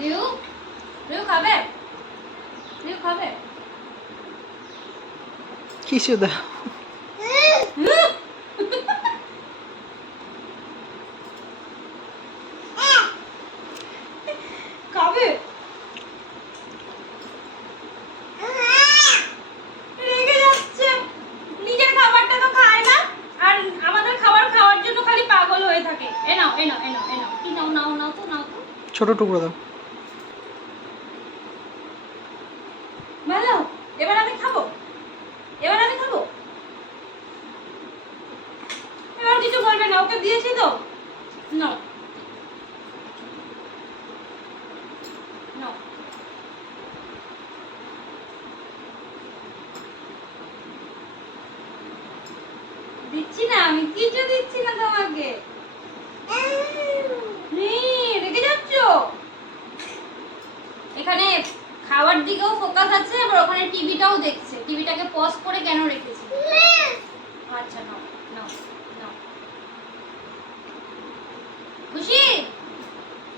রিউ রিউ খাবে? রিউ খাবে? কিছু দাও। খাবে? রেগে যাচ্ছে। নিজের খাবারটা তো খায় না আর আমাদের খাবার খাওয়ার জন্য খালি পাগল হয়ে থাকে। এ নাও এ নাও এ নাও এ নাও, কি নাও নাও নাও তো নাও তো। ছোট টুকরো দাও। ভালো, এবার আমি খাবো, এবার আমি খাবো। এবার কিছু বলবে না, ওকে দিয়েছি তো। নাও নাও। দিচ্ছি না, আমি কিছু দিচ্ছি না তোমাকে। রেগে যাচ্ছ? এখানে খাওয়ার দিকেও ফোকাস আছে, আবার ওখানে টিভিটাও দেখছে। টিভিটাকে পজ করে কেন রেখেছি? আচ্ছা নাও নাও নাও।